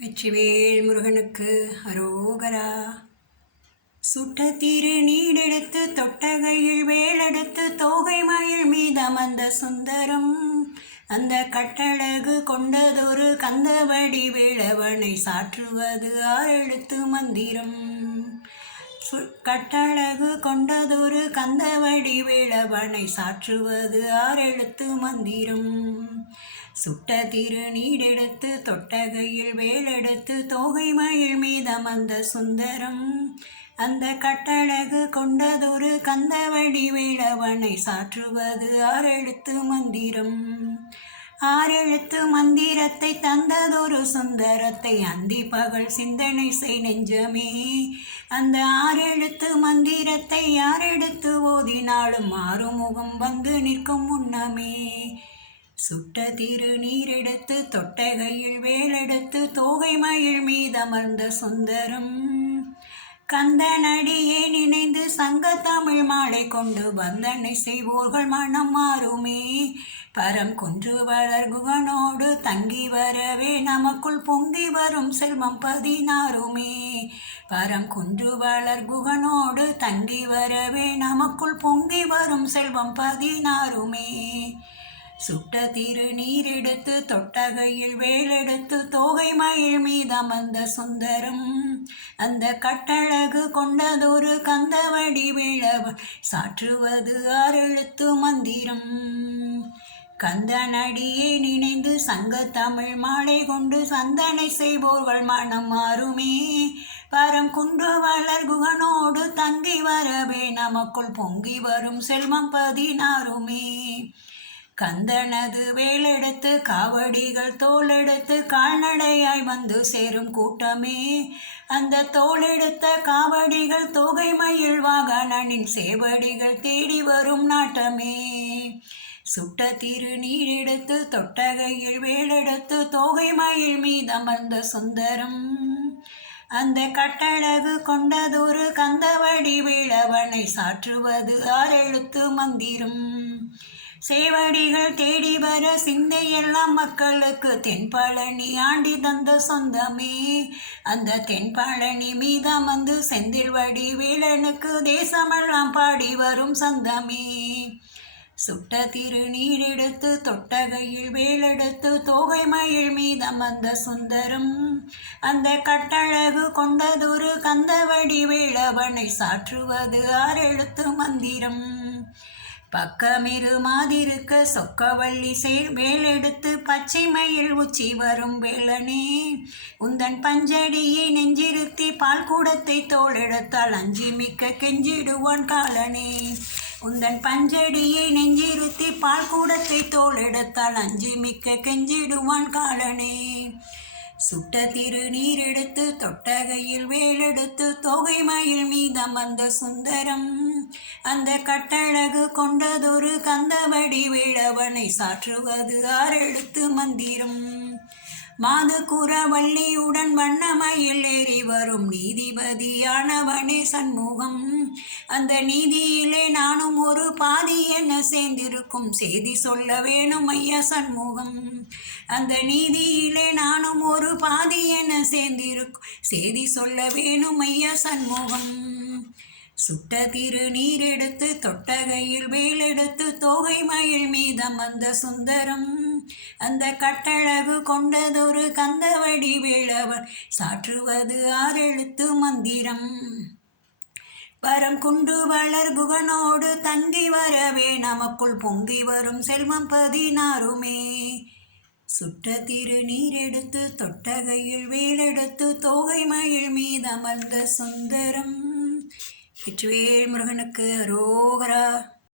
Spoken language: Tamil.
வெற்றிவேல் முருகனுக்கு அரோகரா. சுட்ட திரு நீடெடுத்து தொட்டகையில் வேலெடுத்து தோகை மயில் மீதமந்த சுந்தரம். அந்த கட்டழகு கொண்டதொரு கந்தவடி வேளவனை சாற்றுவது ஆறெழுத்து மந்திரம். கட்டழகு கொண்டதொரு கந்தவடி வேளவனை சாற்றுவது ஆறெழுத்து மந்திரம். சுட்ட திரு நீடெடுத்து தொட்டகையில் வேலெடுத்து தோகை மயில் மீதம் அந்த சுந்தரம். அந்த கட்டழகு கொண்டதொரு கந்தவடி வேளவனை சாற்றுவது ஆறெழுத்து மந்திரம். ஆறெழுத்து மந்திரத்தை தந்ததொரு சுந்தரத்தை அந்தி பகல் சிந்தனை செய் நெஞ்சமே. அந்த ஆறெழுத்து மந்திரத்தை யாரெடுத்து ஓதினாலும் மாறுமுகம் வந்து நிற்கும் முன்னமே சுட்ட திரு நீரெடுத்து தொட்டகையில் வேலெடுத்து தோகை மயில் மீதமர்ந்த சுந்தரம் கந்தனடியே நினைந்து சங்க தமிழ் மாலை கொண்டு வந்தனை செய்வோர்கள் மனம் மாறுமே. பரம் குன்று வளர் குகனோடு தங்கி வரவே நமக்குள் பொங்கி வரும் செல்வம் பதினாறுமே. பரம் குன்று வளர் குகனோடு தங்கி வரவே நமக்குள் பொங்கி வரும் செல்வம் பதினாறுமே. சுட்ட திரு நீரெடுத்து தொட்டகையில் வேலெடுத்து தோகை மயில் மீதமந்த சுந்தரம். அந்த கட்டழகு கொண்டதொரு கந்தவடி விழவன் சாற்றுவது அருளுத்து மந்திரம். கந்தனடியே நினைந்து சங்க தமிழ் மாலை கொண்டு சந்தனை செய்வோர்கள் மனம் மாறுமே பரம் குன்று வளர் குகனோடு தங்கி வரவே நமக்குள் பொங்கி வரும் செல்வம் பதினாறுமே. கந்தனது வேலெடுத்து காவடிகள் தோலெடுத்து கால்நடையாய் வந்து சேரும் கூட்டமே. அந்த தோலெடுத்த காவடிகள் தொகை மயில் வாகனனின் சேவடிகள் தேடி வரும் நாட்டமே. சுட்ட திரு நீரெடுத்து தொட்டகையில் வேலெடுத்து தோகை மயில் மீதமர்ந்த சுந்தரம். அந்த கட்டழகு கொண்டதொரு கந்தவடி விழவனை சாற்றுவது ஆறெழுத்து மந்திரம். சேவடிகள் தேடி வர சிந்தையெல்லாம் மக்களுக்கு தென்பழனி ஆண்டி தந்த சொந்தமே. அந்த தென்பழனி மீதம் வந்து செந்தில்வடி வேலனுக்கு தேசமெல்லாம் பாடி வரும் சொந்தமே. சுட்ட திரு நீரெடுத்து தொட்டகையில் வேலெடுத்து தோகை மயில் மீதம் வந்த சுந்தரம். அந்த கட்டழகு கொண்டதொரு கந்தவடி வேளவனை சாற்றுவது ஆறெழுத்து மந்த பக்கமிரு மாதிருக்க சொக்கவள்ளி சேர் வேலெடுத்து பச்சை மயில் உச்சி வரும் வேலனே. உந்தன் பஞ்சடியை நெஞ்சிருத்தி பால் கூடத்தை தோளெடுத்தால் அஞ்சி மிக்க கெஞ்சிடுவான் காலனே. உந்தன் பஞ்சடியை நெஞ்சிருத்தி பால் கூடத்தை தோளெடுத்தால் அஞ்சி மிக்க கெஞ்சிடுவான் காலனே. சுட்ட திரு நீரெடுத்து தொட்டகையில் வேலெடுத்து தொகை மயில் மீதம் வந்த சுந்தரம். அந்த கட்டழகு கொண்டதொரு கந்தவடி வேளவனை சாற்றுவது ஆறெழுத்து மந்திரம். மாது குறவள்ளியுடன் வண்ணமயில் ஏறி வரும் நீதிபதியானவனே சண்முகம். அந்த நீதியிலே நானும் ஒரு பாதி என சேர்ந்திருக்கும் செய்தி சொல்ல வேணும் ஐயா சண்முகம். அந்த நீதியிலே நானும் ஒரு பாதி என சேர்ந்திருக்கும் செய்தி சொல்ல வேணும் ஐயா சண்முகம். சுட்ட திரு நீரெடுத்து தொட்டகையில் வேலெடுத்து தோகை மயில் மீதம் அந்த சுந்தரம். அந்த கட்டழகு கொண்டதொரு கந்தவடி வேளவன் சாற்றுவது ஆறெழுத்து மந்திரம். பரம் குண்டு வளர் குகனோடு தங்கி வரவே நமக்குள் பொங்கி வரும் செல்வம் பதினாறுமே. சுட்ட திரு நீரெடுத்து தொட்டகையில் வேலெடுத்து தோகை மயில் மீதமர்ந்த சுந்தரம். வெற்றிவேல் முருகனுக்கு ரோகரா